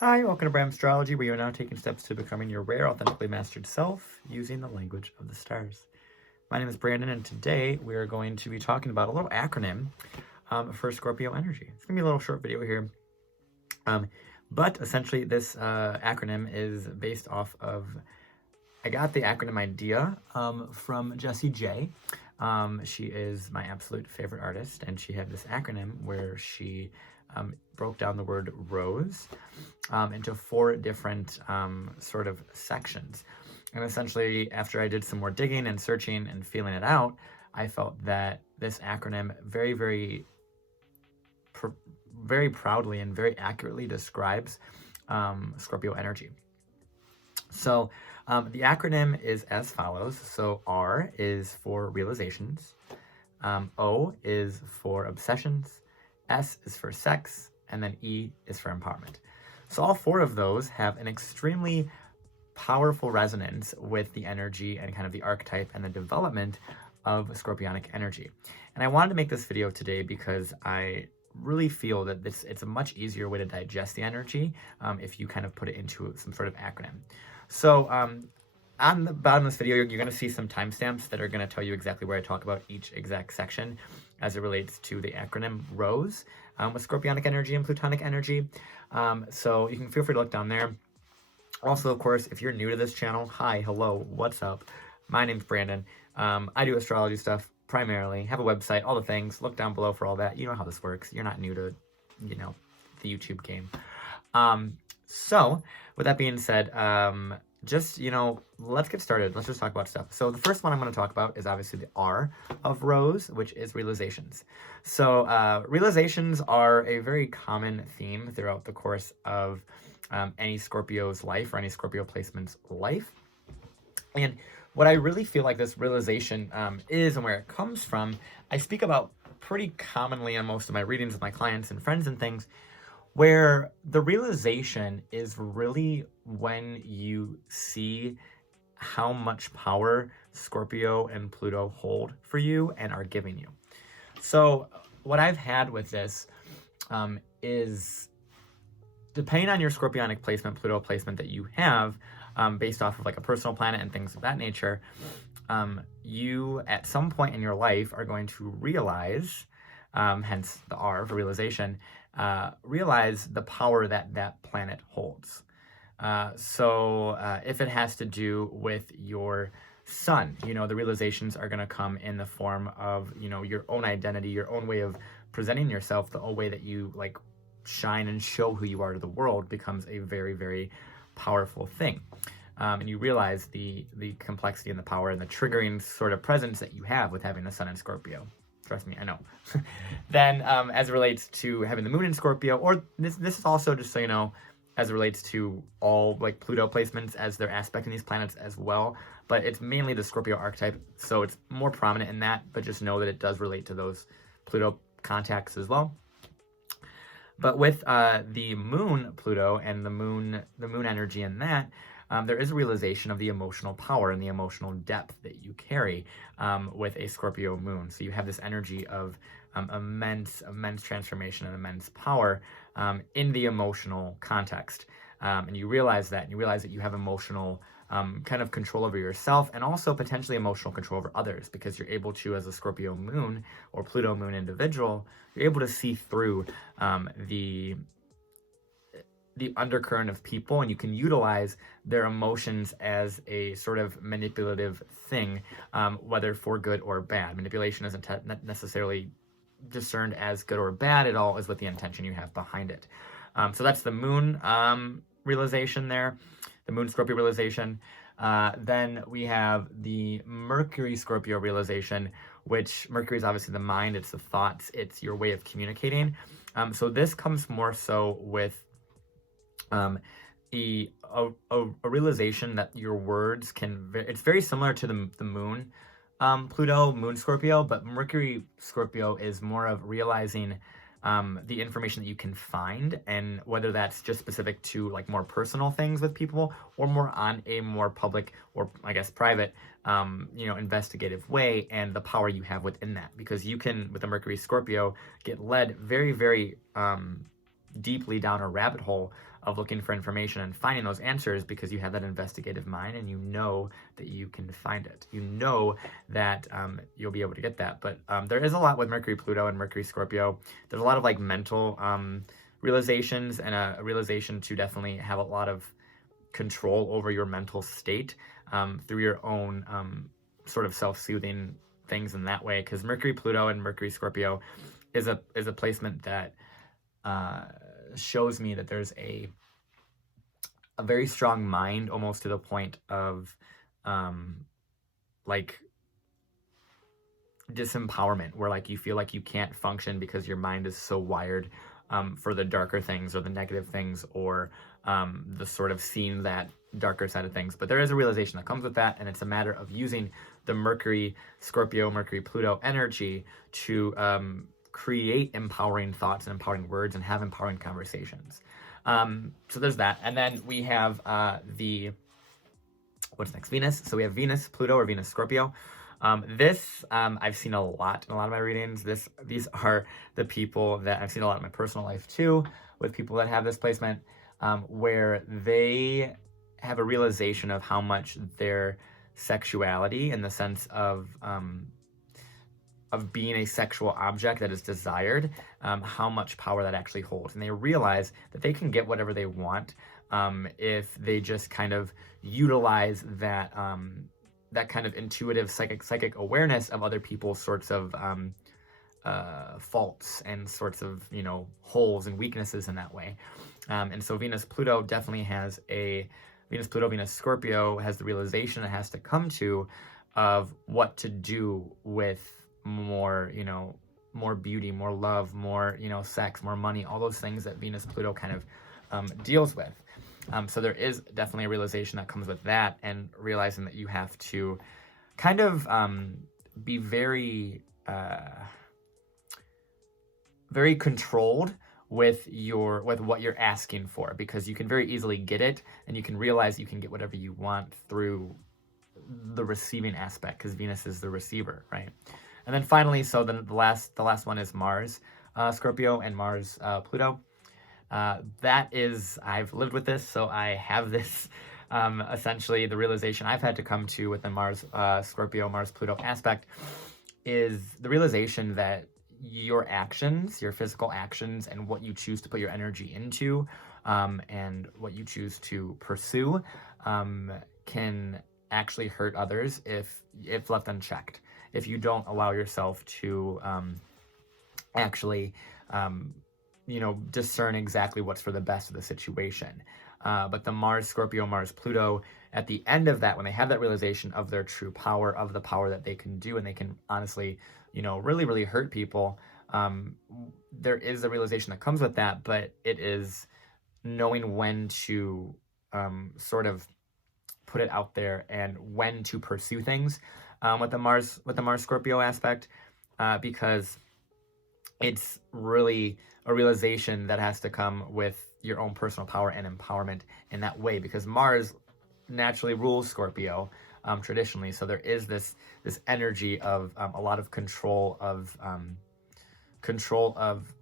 Hi, welcome to BRAMstrology, where you are now taking steps to becoming your rare, authentically mastered self using the language of the stars. My name is Brandon, and today we are going to be talking about a little acronym for Scorpio energy. It's going to be a little short video here. But essentially, this acronym is based off of, I got the acronym idea from Jessie J. She is my absolute favorite artist, and she had this acronym where she broke down the word rose into 4 different sort of sections. And essentially, after I did some more digging and searching and feeling it out, I felt that this acronym very proudly and very accurately describes Scorpio energy. So the acronym is as follows. So R is for realizations, O is for obsessions, S is for sex, and then E is for empowerment. So all 4 of those have an extremely powerful resonance with the energy and kind of the archetype and the development of Scorpionic energy. And I wanted to make this video today because I really feel that it's a much easier way to digest the energy if you kind of put it into some sort of acronym. So on the bottom of this video, you're going to see some timestamps that are going to tell you exactly where I talk about each exact section as it relates to the acronym ROSE with Scorpionic energy and Plutonic energy. So you can feel free to look down there. Also, of course, if you're new to this channel, hi, hello, what's up? My name's Brandon. I do astrology stuff primarily, have a website, all the things. Look down below for all that. You know how this works. You're not new to, the YouTube game. So with that being said, let's get started. Let's just talk about stuff. So the first one I'm going to talk about is obviously the R of Rose, which is realizations. So realizations are a very common theme throughout the course of any Scorpio's life or any Scorpio placement's life. And what I really feel like this realization is and where it comes from, I speak about pretty commonly in most of my readings with my clients and friends and things, where the realization is really when you see how much power Scorpio and Pluto hold for you and are giving you. So what I've had with this is, depending on your Scorpionic placement, Pluto placement that you have, based off of like a personal planet and things of that nature, you at some point in your life are going to realize, hence the R for realization, realize the power that that planet holds. So if it has to do with your sun, the realizations are going to come in the form of, your own identity, your own way of presenting yourself, the own way that you like shine and show who you are to the world becomes a very powerful thing. And you realize the complexity and the power and the triggering sort of presence that you have with having the sun in Scorpio. Trust me, I know. Then as it relates to having the moon in Scorpio, or this is also, just so you know, as it relates to all like Pluto placements as their aspect in these planets as well, but it's mainly the Scorpio archetype, so it's more prominent in that, but just know that it does relate to those Pluto contacts as well. But with the moon Pluto and the moon energy in that, there is a realization of the emotional power and the emotional depth that you carry with a Scorpio moon. So you have this energy of immense transformation and immense power in the emotional context. And you realize that, you have emotional kind of control over yourself and also potentially emotional control over others, because you're able to, as a Scorpio moon or Pluto moon individual, you're able to see through the undercurrent of people, and you can utilize their emotions as a sort of manipulative thing, whether for good or bad. Manipulation isn't necessarily discerned as good or bad at all, is with the intention you have behind it. So that's the moon realization there, the moon Scorpio realization. Then we have the Mercury Scorpio realization, which Mercury is obviously the mind, it's the thoughts, it's your way of communicating. So this comes more so with a realization that your words can, it's very similar to the moon Pluto, moon Scorpio, but Mercury Scorpio is more of realizing the information that you can find, and whether that's just specific to like more personal things with people or more on a more public or I guess private investigative way, and the power you have within that, because you can, with the Mercury Scorpio, get led very deeply down a rabbit hole of looking for information and finding those answers, because you have that investigative mind and you know that you can find it. You know that you'll be able to get that. But there is a lot with Mercury, Pluto, and Mercury, Scorpio. There's a lot of like mental realizations, and a realization to definitely have a lot of control over your mental state through your own sort of self-soothing things in that way. Because Mercury, Pluto, and Mercury, Scorpio is a placement that shows me that there's a very strong mind, almost to the point of like disempowerment, where like you feel like you can't function because your mind is so wired for the darker things or the negative things, or the sort of seeing that darker side of things. But there is a realization that comes with that, and it's a matter of using the Mercury, Scorpio, Mercury, Pluto energy to create empowering thoughts and empowering words and have empowering conversations. So there's that. And then we have what's next? Venus. So we have Venus, Pluto, or Venus, Scorpio. This I've seen a lot in a lot of my readings. These are the people that I've seen a lot in my personal life too, with people that have this placement, where they have a realization of how much their sexuality, in the sense of being a sexual object that is desired, how much power that actually holds. And they realize that they can get whatever they want if they just kind of utilize that that kind of intuitive psychic awareness of other people's sorts of faults and sorts of, you know, holes and weaknesses in that way. And so Venus Pluto definitely has Venus Scorpio has the realization it has to come to of what to do with more, you know, more beauty, more love, more, you know, sex, more money, all those things that Venus Pluto kind of deals with. So there is definitely a realization that comes with that, and realizing that you have to kind of be very, very controlled with what you're asking for, because you can very easily get it, and you can realize you can get whatever you want through the receiving aspect, because Venus is the receiver, right? And then finally, so then the last one is Mars, Scorpio, and Mars, Pluto. That is, I've lived with this, so I have this, essentially the realization I've had to come to with the Mars, Scorpio, Mars, Pluto aspect is the realization that your actions, your physical actions, and what you choose to put your energy into, and what you choose to pursue, can actually hurt others if left unchecked. If you don't allow yourself to actually you know, discern exactly what's for the best of the situation. But the Mars, Scorpio, Mars, Pluto, at the end of that, when they have that realization of their true power, of the power that they can do, and they can honestly, you know, really, really hurt people, there is a realization that comes with that, but it is knowing when to sort of put it out there and when to pursue things with the Mars Scorpio aspect, because it's really a realization that has to come with your own personal power and empowerment in that way, because Mars naturally rules Scorpio traditionally. So there is this energy of a lot of control of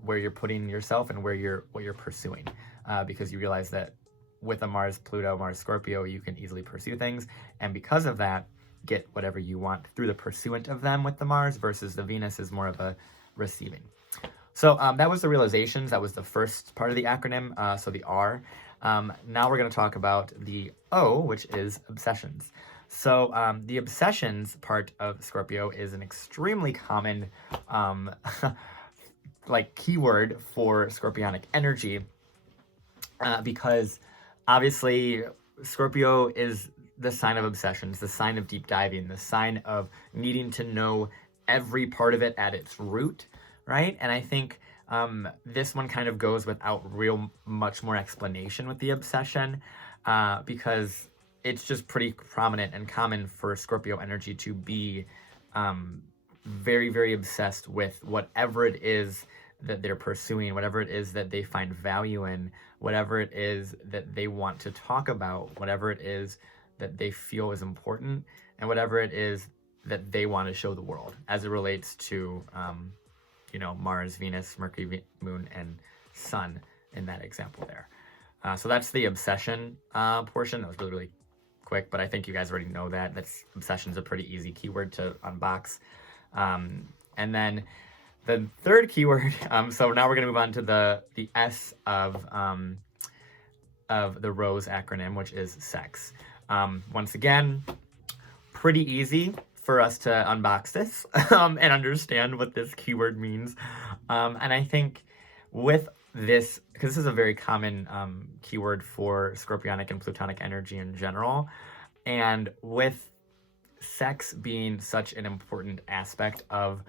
where you're putting yourself and what you're pursuing, because you realize that with a Mars Pluto, Mars Scorpio, you can easily pursue things, and because of that, get whatever you want through the pursuant of them with the Mars, versus the Venus is more of a receiving. So that was the realizations. That was the first part of the acronym, so the R. Now we're going to talk about the O, which is obsessions. So the obsessions part of Scorpio is an extremely common like keyword for Scorpionic energy, because obviously Scorpio is the sign of obsessions, the sign of deep diving, the sign of needing to know every part of it at its root, right? And I think this one kind of goes without much more explanation with the obsession, because it's just pretty prominent and common for Scorpio energy to be very, very obsessed with whatever it is that they're pursuing, whatever it is that they find value in, whatever it is that they want to talk about, whatever it is that they feel is important, and whatever it is that they want to show the world as it relates to, you know, Mars, Venus, Mercury, Moon, and Sun in that example there. So that's the obsession portion. That was really, really quick, but I think you guys already know that. Obsession's a pretty easy keyword to unbox. And then the third keyword, so now we're going to move on to the S of the ROSE acronym, which is sex. Once again, pretty easy for us to unbox this and understand what this keyword means. And I think with this, because this is a very common keyword for Scorpionic and Plutonic energy in general, and with sex being such an important aspect of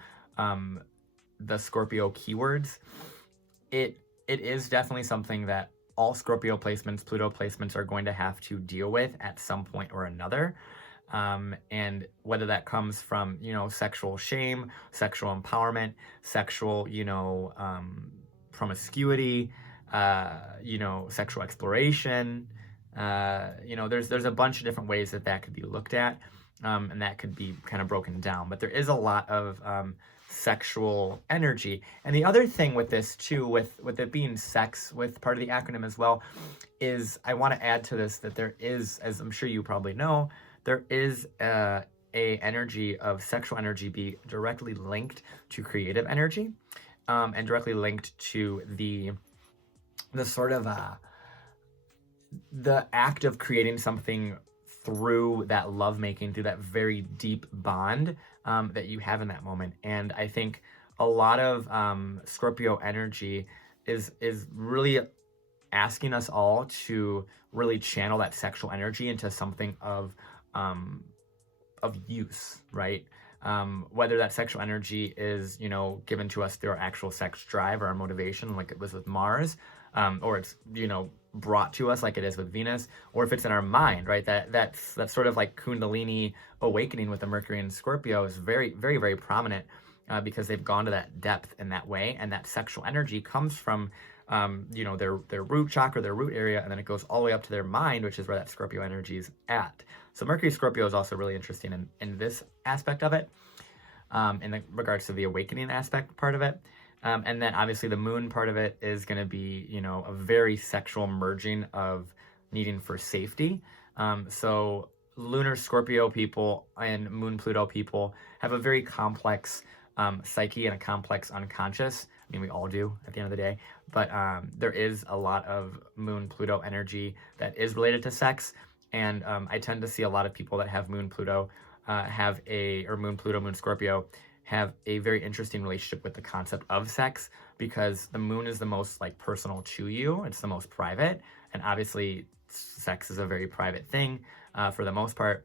the Scorpio keywords, it is definitely something that all Scorpio placements, Pluto placements are going to have to deal with at some point or another. And whether that comes from, sexual shame, sexual empowerment, sexual, promiscuity, sexual exploration, there's a bunch of different ways that could be looked at, and that could be kind of broken down. But there is a lot of sexual energy. And the other thing with this too, with it being sex, with part of the acronym as well, is I want to add to this that there is, as I'm sure you probably know, there is a energy of sexual energy be directly linked to creative energy, and directly linked to the sort of the act of creating something through that lovemaking, through that very deep bond that you have in that moment. And I think a lot of Scorpio energy is really asking us all to really channel that sexual energy into something of use, right? Whether that sexual energy is, given to us through our actual sex drive or our motivation, like it was with Mars, or it's, brought to us like it is with Venus, or if it's in our mind, right? That's sort of like Kundalini awakening with the Mercury and Scorpio is very, very, very prominent, because they've gone to that depth in that way, and that sexual energy comes from their root chakra, their root area, and then it goes all the way up to their mind, which is where that Scorpio energy is at. So Mercury Scorpio is also really interesting in this aspect of it, in regards to the awakening aspect part of it. And then obviously the moon part of it is going to be, a very sexual merging of needing for safety. So lunar Scorpio people and moon Pluto people have a very complex psyche and a complex unconscious. I mean, we all do at the end of the day, but there is a lot of moon Pluto energy that is related to sex. And I tend to see a lot of people that have moon Pluto or moon Pluto, moon Scorpio have a very interesting relationship with the concept of sex, because the moon is the most like personal to you. It's the most private. And obviously sex is a very private thing for the most part.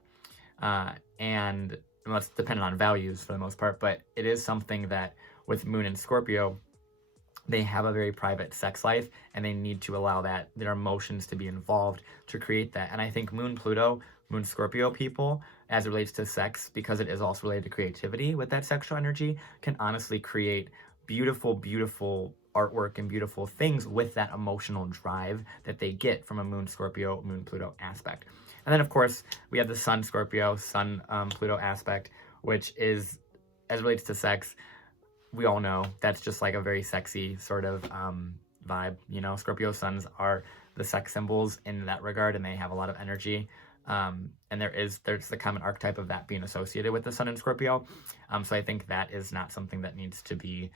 And it's dependent on values for the most part, but it is something that with moon and Scorpio, they have a very private sex life, and they need to allow their emotions to be involved to create that. And I think moon Pluto, moon Scorpio people, as it relates to sex, because it is also related to creativity with that sexual energy, can honestly create beautiful, beautiful artwork and beautiful things with that emotional drive that they get from a moon Scorpio, moon Pluto aspect. And then of course we have the sun Scorpio, sun Pluto aspect, which is, as it relates to sex, we all know that's just like a very sexy sort of vibe. Scorpio suns are the sex symbols in that regard, and they have a lot of energy. And there's the common archetype of that being associated with the sun in Scorpio. So I think that is not something that needs to be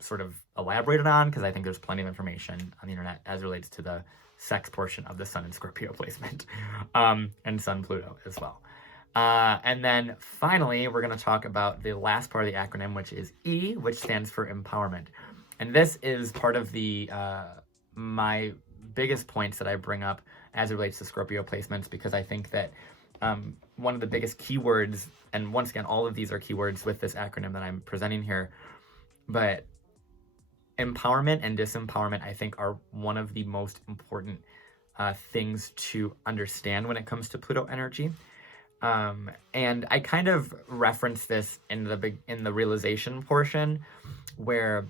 sort of elaborated on, because I think there's plenty of information on the internet as it relates to the sex portion of the sun in Scorpio placement, and sun Pluto as well. And then finally, we're going to talk about the last part of the acronym, which is E, which stands for empowerment. And this is part of the my biggest points that I bring up as it relates to Scorpio placements, because I think that one of the biggest keywords, and once again, all of these are keywords with this acronym that I'm presenting here, but empowerment and disempowerment, I think, are one of the most important things to understand when it comes to Pluto energy. And I kind of referenced this in the realization portion, where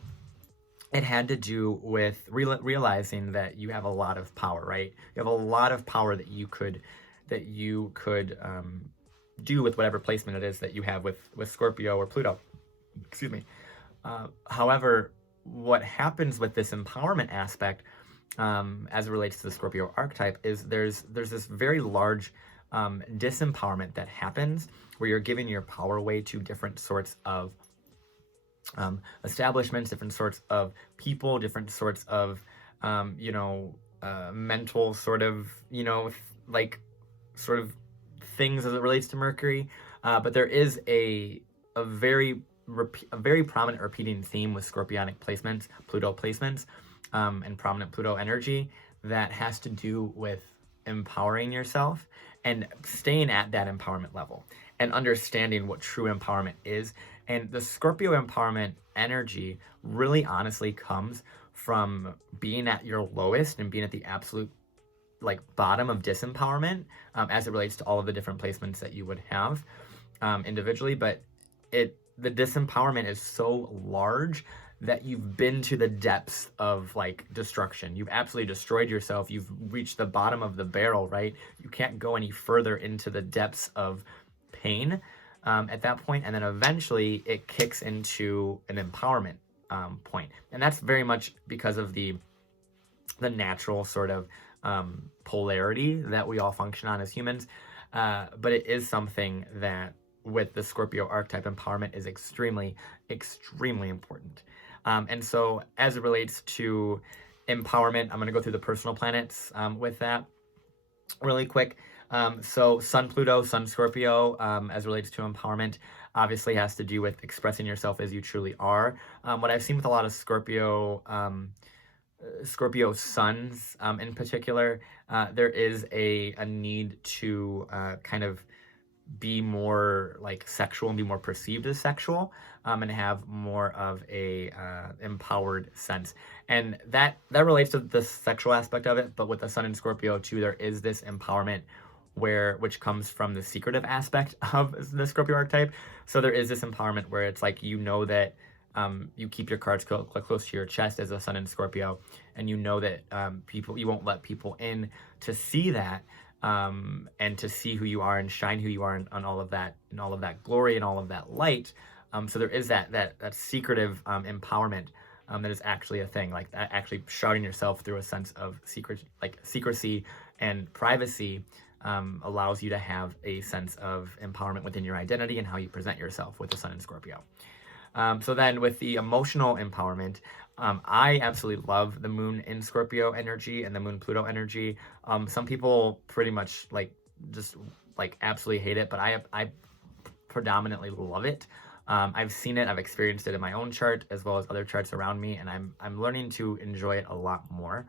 it had to do with realizing that you have a lot of power, right? You have a lot of power that you could do with whatever placement it is that you have with Scorpio or Pluto. Excuse me. However, what happens with this empowerment aspect as it relates to the Scorpio archetype is there's this very large disempowerment that happens where you're giving your power away to different sorts of establishments, different sorts of people, different sorts of mental sort of sort of things as it relates to Mercury. But there is a very prominent repeating theme with Scorpionic placements, Pluto placements, and prominent Pluto energy that has to do with empowering yourself and staying at that empowerment level and understanding what true empowerment is. And the Scorpio empowerment energy really honestly comes from being at your lowest and being at the absolute bottom of disempowerment as it relates to all of the different placements that you would have individually. But the disempowerment is so large that you've been to the depths of destruction. You've absolutely destroyed yourself. You've reached the bottom of the barrel, right? You can't go any further into the depths of pain at that point. And then eventually it kicks into an empowerment point. And that's very much because of the natural sort of polarity that we all function on as humans. But it is something that with the Scorpio archetype, empowerment is extremely, extremely important. And so as it relates to empowerment, I'm going to go through the personal planets with that really quick. So Sun Pluto, Sun Scorpio, as it relates to empowerment, obviously has to do with expressing yourself as you truly are. What I've seen with a lot of Scorpio suns in particular, there is a need to kind of be more sexual and be more perceived as sexual and have more of a empowered sense. And that relates to the sexual aspect of it, but with the Sun in Scorpio too, there is this empowerment which comes from the secretive aspect of the Scorpio archetype. So there is this empowerment where it's that you keep your cards close to your chest as a Sun in Scorpio, and you know that you won't let people in to see that and to see who you are and shine who you are and all of that glory and all of that light. So there is that secretive empowerment that is actually a thing, actually shrouding yourself through a sense of secrecy and privacy allows you to have a sense of empowerment within your identity and how you present yourself with the Sun in Scorpio. So then with the emotional empowerment, I absolutely love the Moon in Scorpio energy and the Moon Pluto energy. Some people pretty much absolutely hate it, but I predominantly love it. I've seen it, I've experienced it in my own chart as well as other charts around me, and I'm learning to enjoy it a lot more.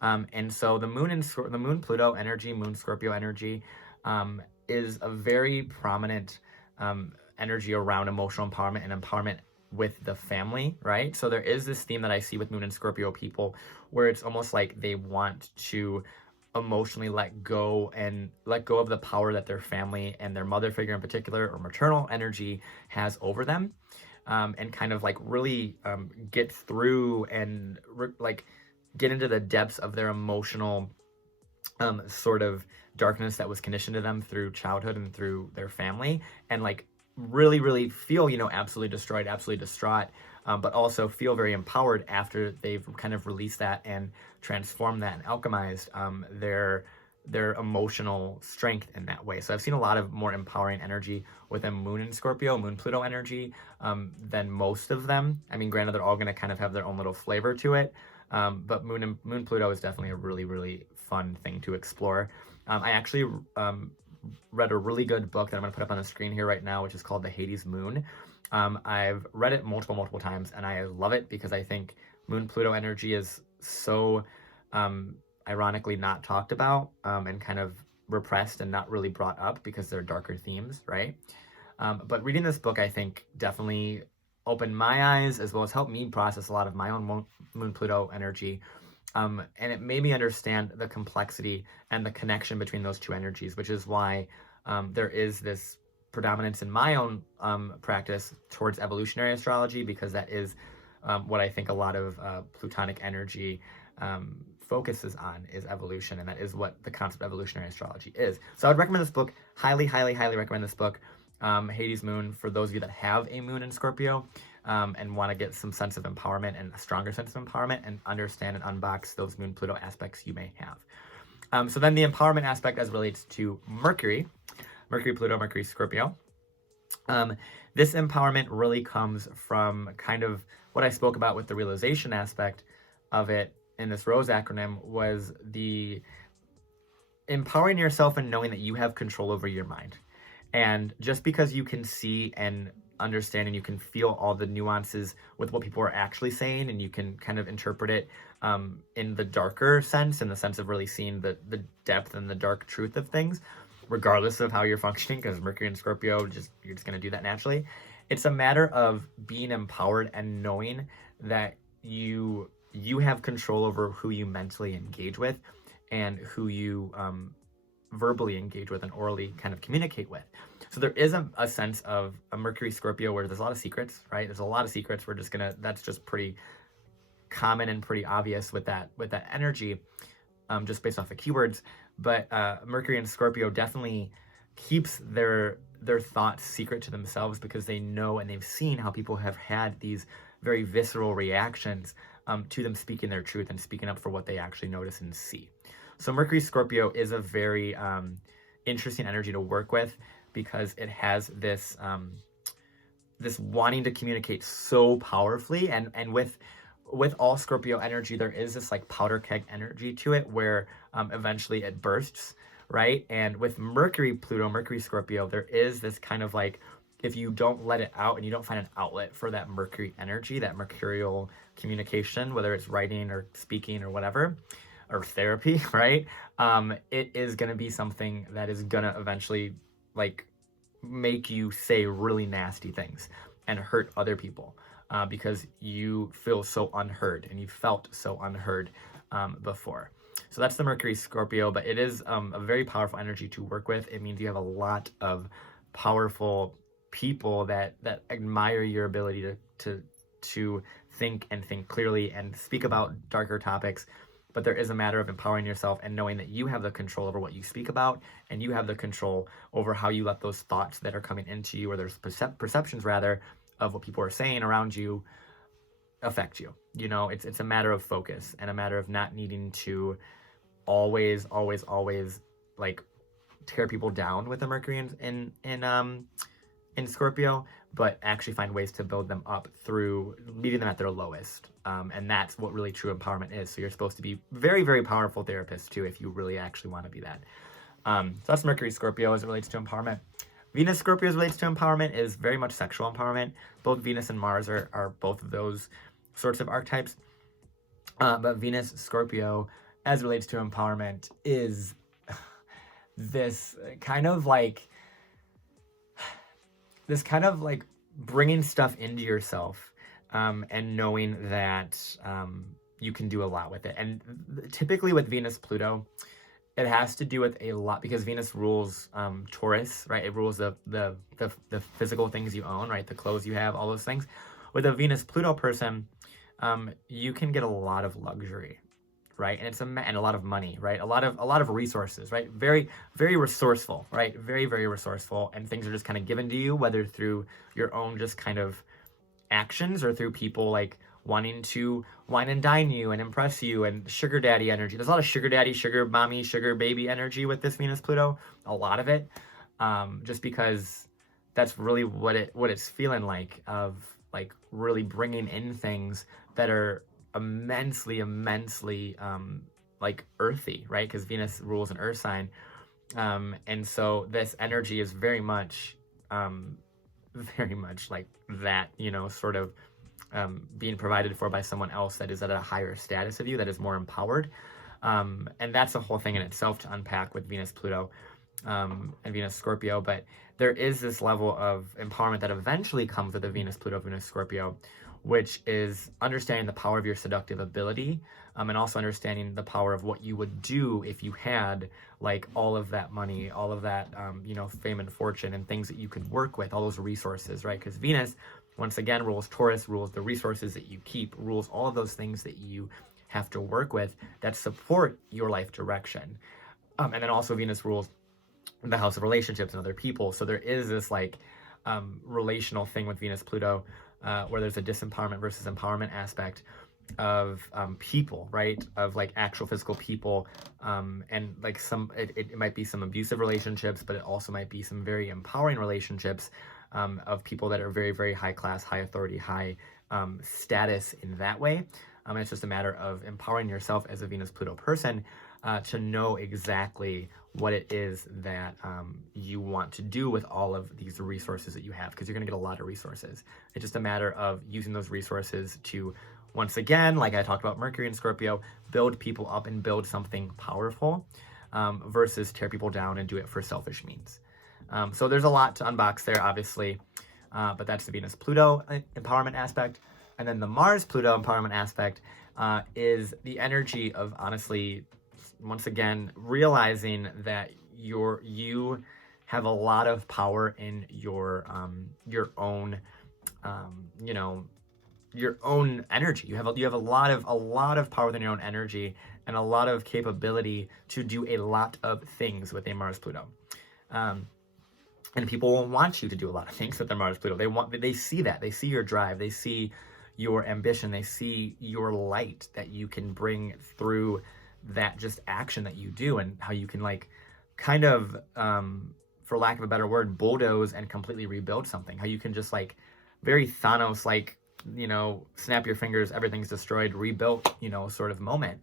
And so the Moon Pluto energy, Moon Scorpio energy, is a very prominent energy around emotional empowerment and empowerment with the family, right? So there is this theme that I see with Moon and Scorpio people where it's almost like they want to emotionally let go of the power that their family and their mother figure in particular, or maternal energy, has over them, and kind of really get through and get into the depths of their emotional sort of darkness that was conditioned to them through childhood and through their family, and really, really feel, absolutely destroyed, absolutely distraught, but also feel very empowered after they've kind of released that and transformed that and alchemized their emotional strength in that way. So I've seen a lot of more empowering energy within Moon and Scorpio, Moon Pluto energy, than most of them. I mean, granted, they're all going to kind of have their own little flavor to it, but Moon Pluto is definitely a really, really fun thing to explore. I actually read a really good book that I'm going to put up on the screen here right now, which is called The Hades Moon. I've read it multiple times, and I love it because I think Moon Pluto energy is so ironically not talked about and kind of repressed and not really brought up because they're darker themes, right? But reading this book, I think, definitely opened my eyes as well as helped me process a lot of my own Moon Pluto energy. And it made me understand the complexity and the connection between those two energies, which is why there is this predominance in my own practice towards evolutionary astrology, because that is what I think a lot of Plutonic energy focuses on, is evolution, and that is what the concept of evolutionary astrology is. So I would recommend this book, highly, highly, highly recommend this book, Hades Moon, for those of you that have a Moon in Scorpio. and want to get some sense of empowerment and a stronger sense of empowerment and understand and unbox those Moon Pluto aspects you may have. So then the empowerment aspect as relates to Mercury, Pluto, Mercury, Scorpio. This empowerment really comes from kind of what I spoke about with the realization aspect of it in this ROSE acronym, was the empowering yourself and knowing that you have control over your mind. And just because you can see and understand and you can feel all the nuances with what people are actually saying, and you can kind of interpret it in the darker sense, in the sense of really seeing the depth and the dark truth of things, regardless of how you're functioning, because Mercury and Scorpio, you're just going to do that naturally. It's a matter of being empowered and knowing that you have control over who you mentally engage with and who you verbally engage with and orally kind of communicate with. So there is a sense of a Mercury Scorpio where there's a lot of secrets, right? There's a lot of secrets. That's just pretty common and pretty obvious with that energy, just based off of keywords. But Mercury and Scorpio definitely keeps their thoughts secret to themselves, because they know and they've seen how people have had these very visceral reactions to them speaking their truth and speaking up for what they actually notice and see. So Mercury Scorpio is a very interesting energy to work with, because it has this this wanting to communicate so powerfully, and with all Scorpio energy, there is this like powder keg energy to it, where eventually it bursts, right? And with Mercury Pluto, Mercury Scorpio, there is this kind of like, if you don't let it out and you don't find an outlet for that Mercury energy, that mercurial communication, whether it's writing or speaking or whatever, or therapy, right? It is going to be something that is going to eventually like make you say really nasty things and hurt other people, because you feel so unheard and you felt so unheard before. So that's the Mercury Scorpio, but it is a very powerful energy to work with. It means you have a lot of powerful people that admire your ability to think and think clearly and speak about darker topics. But there is a matter of empowering yourself and knowing that you have the control over what you speak about, and you have the control over how you let those thoughts that are coming into you, or there's perceptions rather, of what people are saying around you affect you. You know, it's a matter of focus and a matter of not needing to always like tear people down with the Mercury in Scorpio, but actually find ways to build them up through meeting them at their lowest. And that's what really true empowerment is. So you're supposed to be very, very powerful therapist too, if you really actually want to be that. So that's Mercury Scorpio as it relates to empowerment. Venus Scorpio as it relates to empowerment is very much sexual empowerment. Both Venus and Mars are both of those sorts of archetypes. But Venus Scorpio as it relates to empowerment is this kind of like bringing stuff into yourself, and knowing that you can do a lot with it. And typically with Venus Pluto, it has to do with a lot, because Venus rules Taurus, right? It rules the physical things you own, right? The clothes you have, all those things. With a Venus Pluto person, you can get a lot of luxury, right? And and a lot of money, right? A lot of resources, right? Very, very resourceful, right? Very, very resourceful. And things are just kind of given to you, whether through your own just kind of actions or through people like wanting to wine and dine you and impress you, and sugar daddy energy. There's a lot of sugar daddy, sugar mommy, sugar baby energy with this Venus Pluto, a lot of it, just because that's really what it's feeling like, of like really bringing in things that are immensely like earthy, right? Because Venus rules an earth sign, and so this energy is very much like that, you know, sort of being provided for by someone else that is at a higher status of you, that is more empowered. And that's a whole thing in itself to unpack with Venus Pluto and Venus Scorpio. But there is this level of empowerment that eventually comes with the Venus Pluto, Venus Scorpio, which is understanding the power of your seductive ability, and also understanding the power of what you would do if you had like all of that money, all of that you know, fame and fortune and things that you could work with, all those resources, right? Because Venus, once again, rules Taurus, rules the resources that you keep, rules all of those things that you have to work with that support your life direction. And then also Venus rules the house of relationships and other people. So there is this like relational thing with Venus Pluto, where there's a disempowerment versus empowerment aspect of people, right? Of like actual physical people, and like it might be some abusive relationships, but it also might be some very empowering relationships of people that are very, very high class, high authority, high status in that way. It's just a matter of empowering yourself as a Venus-Pluto person to know exactly what it is that you want to do with all of these resources that you have, because you're going to get a lot of resources. It's just a matter of using those resources to, once again, like I talked about Mercury and Scorpio, build people up and build something powerful versus tear people down and do it for selfish means. So there's a lot to unbox there, obviously, but that's the Venus-Pluto empowerment aspect. And then the Mars-Pluto empowerment aspect is the energy of, honestly, once again, realizing that you have a lot of power in your own, your own energy. You have a lot of power within your own energy and a lot of capability to do a lot of things with a Mars-Pluto. And people will want you to do a lot of things with their Mars-Pluto. They see that. They see your drive. They see your ambition. They see your light that you can bring through that just action that you do, and how you can like kind of, for lack of a better word, bulldoze and completely rebuild something. How you can just like very Thanos, like, snap your fingers, everything's destroyed, rebuilt, sort of moment.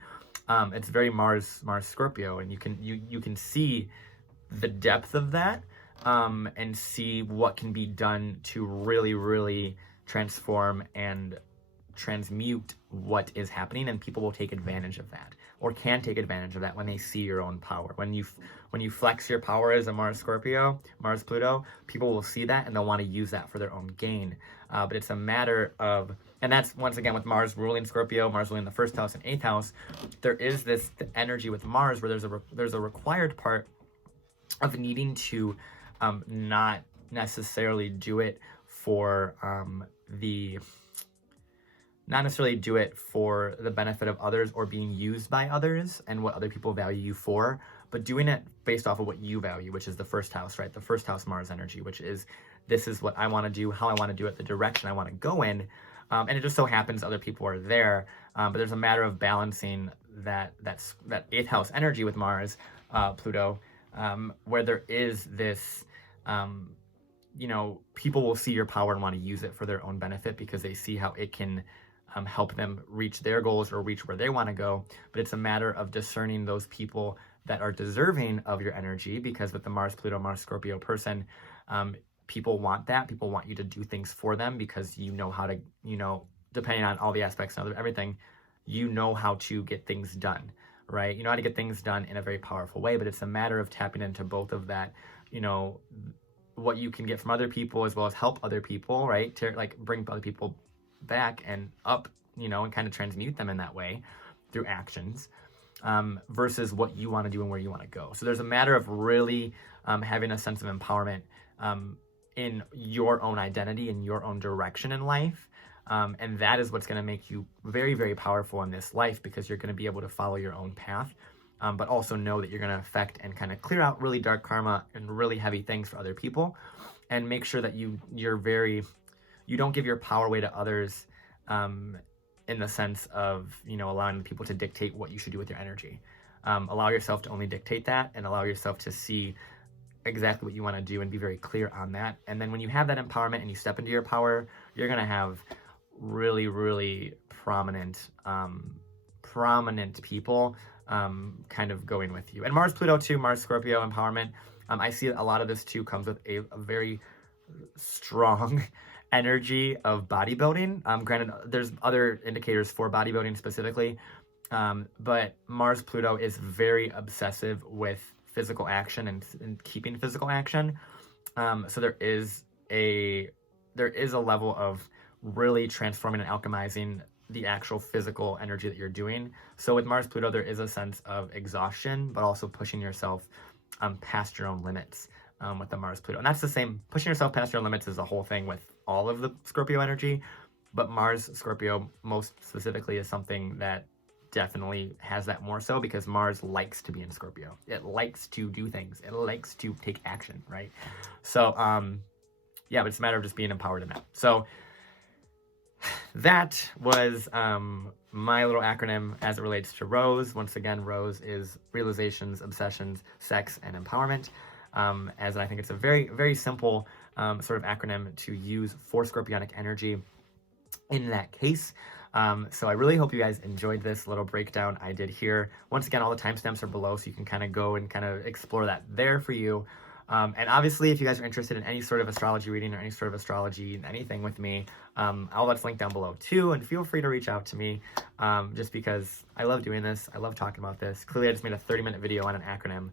It's very Mars Scorpio, and you can see the depth of that, and see what can be done to really, really transform and transmute what is happening, and people will take advantage of that, or can take advantage of that when they see your own power. When you flex your power as a Mars Pluto, people will see that and they'll want to use that for their own gain. But it's a matter of, and that's once again with Mars ruling Scorpio, Mars ruling the first house and eighth house, there is this energy with Mars where there's a required part of needing to not necessarily do it for not necessarily do it for the benefit of others or being used by others and what other people value you for, but doing it based off of what you value, which is the first house, right? The first house Mars energy, which is, this is what I want to do, how I want to do it, the direction I want to go in. And it just so happens other people are there. But there's a matter of balancing that eighth house energy with Mars, Pluto, where there is this, people will see your power and want to use it for their own benefit because they see how it can help them reach their goals or reach where they want to go. But it's a matter of discerning those people that are deserving of your energy, because with the Mars Pluto, Mars Scorpio person, people want that. People want you to do things for them because you know how to, depending on all the aspects and everything, you know how to get things done, right? You know how to get things done in a very powerful way, but it's a matter of tapping into both of that, what you can get from other people as well as help other people, right? To like bring other people back and up, and kind of transmute them in that way through actions, versus what you want to do and where you want to go. So there's a matter of really having a sense of empowerment in your own identity, in your own direction in life. And that is what's going to make you very, very powerful in this life, because you're going to be able to follow your own path, but also know that you're going to affect and kind of clear out really dark karma and really heavy things for other people, and make sure that you don't give your power away to others, in the sense of, allowing people to dictate what you should do with your energy. Allow yourself to only dictate that, and allow yourself to see exactly what you want to do and be very clear on that. And then when you have that empowerment and you step into your power, you're going to have really, really prominent people kind of going with you. And Mars Pluto too, Mars Scorpio empowerment, I see a lot of this too comes with a very strong energy of bodybuilding. Granted, there's other indicators for bodybuilding specifically, but Mars Pluto is very obsessive with physical action and keeping physical action. So there is a level of really transforming and alchemizing the actual physical energy that you're doing. So with Mars Pluto, there is a sense of exhaustion, but also pushing yourself past your own limits with the Mars Pluto. And that's the same, pushing yourself past your own limits is the whole thing with all of the Scorpio energy, but Mars Scorpio most specifically is something that definitely has that more so, because Mars likes to be in Scorpio. It likes to do things. It likes to take action, right? So, yeah, but it's a matter of just being empowered in that. So that was my little acronym as it relates to Rose. Once again, Rose is realizations, obsessions, sex, and empowerment. As I think it's a very, very simple sort of acronym to use for Scorpionic energy in that case. So I really hope you guys enjoyed this little breakdown I did here. Once again, all the timestamps are below, so you can kind of go and kind of explore that there for you. And obviously, if you guys are interested in any sort of astrology reading or any sort of astrology, anything with me, all that's linked down below too. And feel free to reach out to me just because I love doing this. I love talking about this. Clearly, I just made a 30-minute video on an acronym.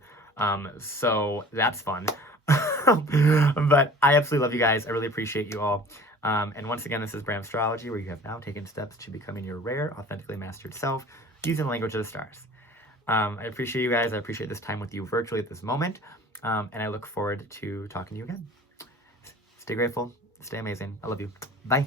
So that's fun. But I absolutely love you guys. I really appreciate you all. And once again, this is BRAMstrology, where you have now taken steps to becoming your rare, authentically mastered self using the language of the stars. I appreciate you guys. I appreciate this time with you virtually at this moment. And I look forward to talking to you again. Stay grateful. Stay amazing. I love you. Bye.